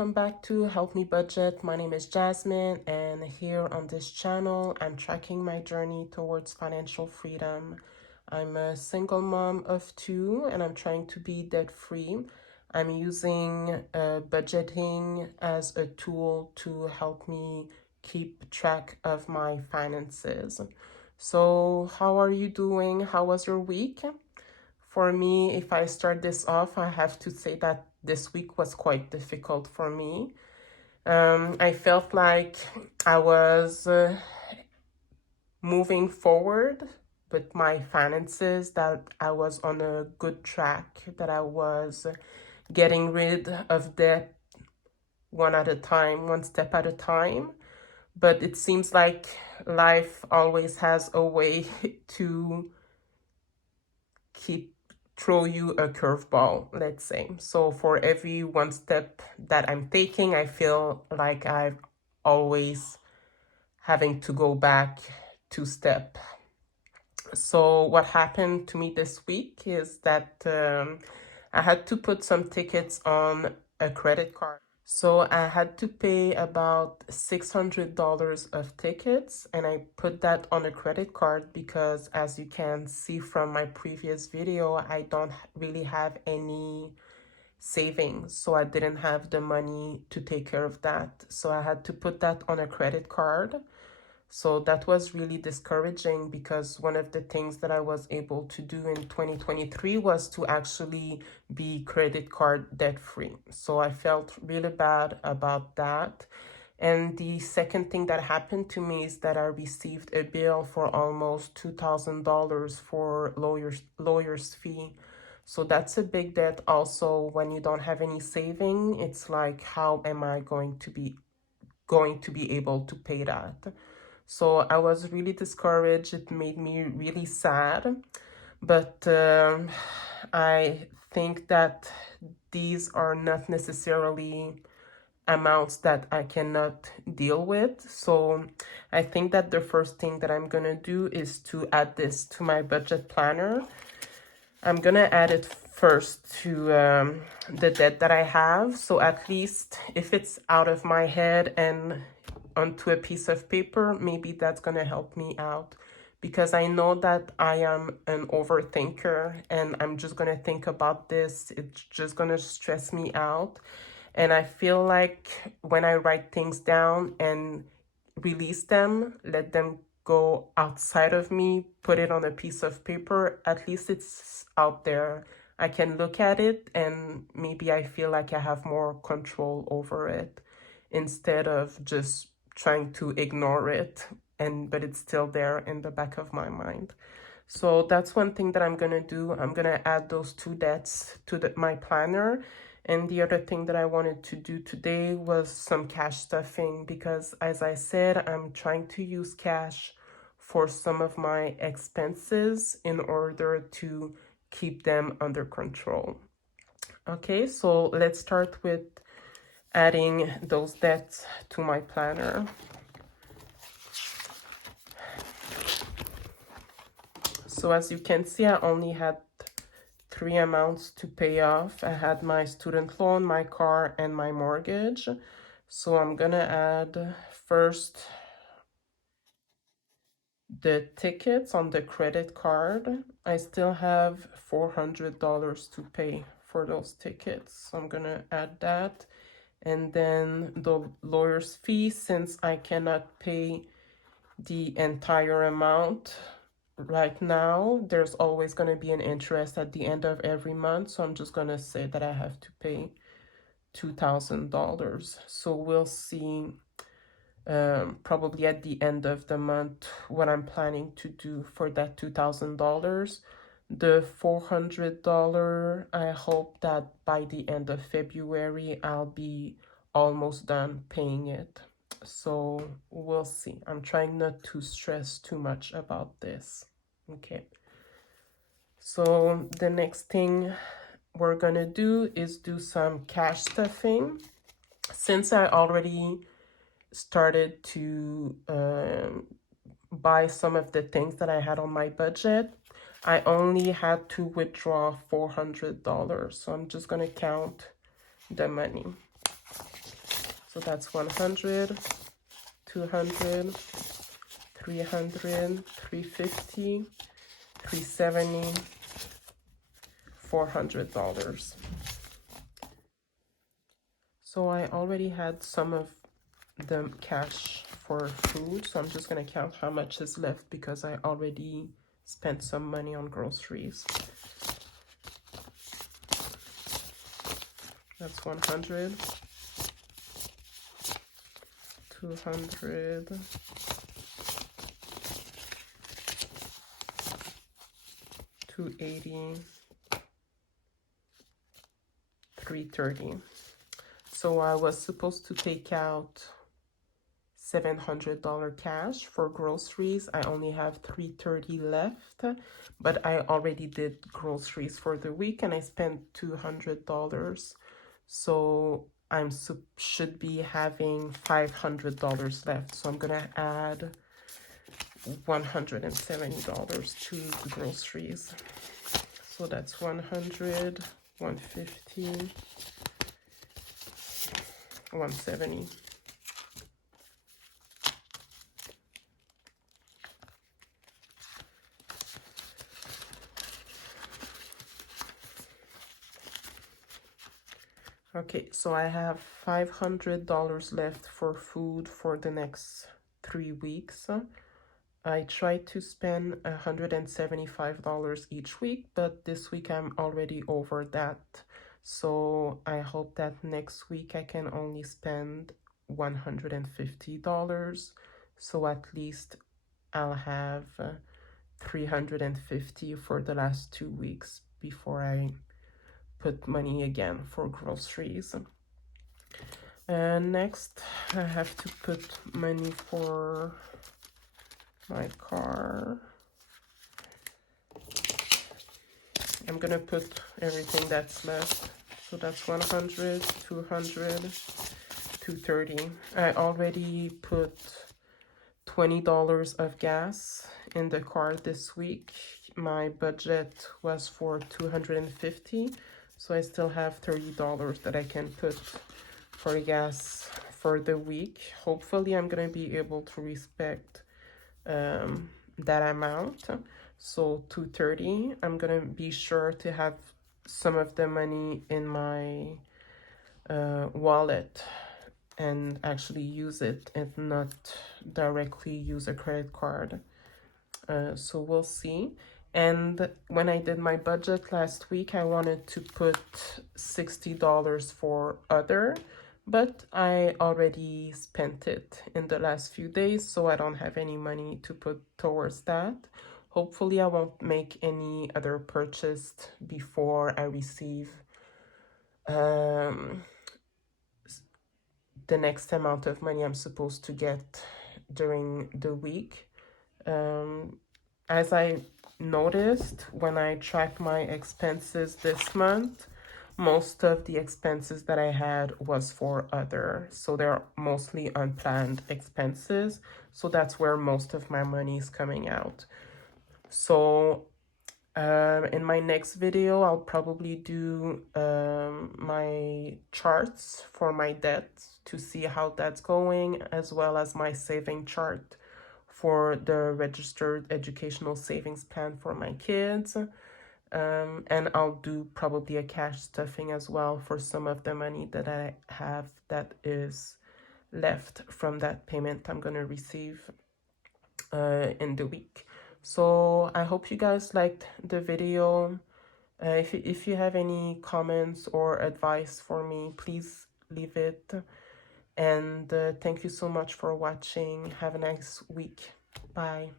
welcome back to Help Me Budget. My name is Jasmine, and here on this channel, I'm tracking my journey towards financial freedom. I'm a single mom of two, and I'm trying to be debt-free. I'm using budgeting as a tool to help me keep track of my finances. So, how are you doing? How was your week? For me, if I start this off, I have to say that this week was quite difficult for me. I felt like I was moving forward with my finances, that I was on a good track, that I was getting rid of debt one at a time, one step at a time. But it seems like life always has a way to keep throw you a curveball, let's say. So for every one step that I'm taking, I feel like I'm always having to go back 2 steps. So what happened to me this week is that I had to put some tickets on a credit card. So I had to pay about $600 of tickets, and I put that on a credit card because, as you can see from my previous video, I don't really have any savings. So I didn't have the money to take care of that. So I had to put that on a credit card. So that was really discouraging because one of the things that I was able to do in 2023 was to actually be credit card debt free. So I felt really bad about that. And the second thing that happened to me is that I received a bill for almost $2,000 for lawyer's fee. So that's a big debt also when you don't have any saving. It's like, how am I going to be able to pay that? So I was really discouraged. It made me really sad. But I think that these are not necessarily amounts that I cannot deal with. So I think that the first thing that I'm going to do is to add this to my budget planner. I'm going to add it first to the debt that I have. So at least if it's out of my head and onto a piece of paper, maybe that's going to help me out, because I know that I am an overthinker and I'm just going to think about this. It's just going to stress me out. And I feel like when I write things down and release them, let them go outside of me, put it on a piece of paper, at least it's out there. I can look at it and maybe I feel like I have more control over it instead of just trying to ignore it, but it's still there in the back of my mind. So that's one thing that I'm gonna do. I'm gonna add those two debts to my planner. And the other thing that I wanted to do today was some cash stuffing, because as I said, I'm trying to use cash for some of my expenses in order to keep them under control. Okay, so let's start with adding those debts to my planner. So as you can see, I only had 3 amounts to pay off. I had my student loan, my car, and my mortgage. So I'm gonna add first the tickets on the credit card. I still have $400 to pay for those tickets. So I'm gonna add that. And then the lawyer's fee, since I cannot pay the entire amount right now, there's always going to be an interest at the end of every month. So I'm just going to say that I have to pay $2,000. So we'll see probably at the end of the month what I'm planning to do for that $2,000. The $400, I hope that by the end of February, I'll be almost done paying it. So we'll see. I'm trying not to stress too much about this. Okay. So the next thing we're gonna do is do some cash stuffing. Since I already started to buy some of the things that I had on my budget, I only had to withdraw $400. So I'm just gonna count the money. So that's 100, 200, 300, 350, 370, $400. So I already had some of the cash for food, so I'm just gonna count how much is left because I already spent some money on groceries. That's 100, 200, 280, 330. So I was supposed to take out $700 cash for groceries. I only have $330 left, but I already did groceries for the week and I spent $200. So I'm should be having $500 left. So I'm gonna add $170 to the groceries. So that's 100, 150, 170. Okay, so I have $500 left for food for the next 3 weeks. I try to spend $175 each week, but this week I'm already over that. So I hope that next week I can only spend $150. So at least I'll have $350 for the last 2 weeks before I put money again for groceries. And next I have to put money for my car. I'm gonna put everything that's left. So that's 100, 200, 230. I already put $20 of gas in the car this week. My budget was for $250, so I still have $30 that I can put for gas for the week. Hopefully I'm gonna be able to respect that amount. So $230. I'm gonna be sure to have some of the money in my wallet and actually use it and not directly use a credit card. So we'll see. And when I did my budget last week, I wanted to put $60 for other, but I already spent it in the last few days, so I don't have any money to put towards that. Hopefully I won't make any other purchase before I receive the next amount of money I'm supposed to get during the week. As I noticed when I tracked my expenses this month, most of the expenses that I had was for other. So they're mostly unplanned expenses. So that's where most of my money is coming out. So in my next video, I'll probably do my charts for my debt to see how that's going, as well as my saving chart for the registered educational savings plan for my kids. And I'll do probably a cash stuffing as well for some of the money that I have that is left from that payment I'm going to receive in the week. So I hope you guys liked the video. If you have any comments or advice for me, please leave it. And thank you so much for watching. Have a nice week. Bye.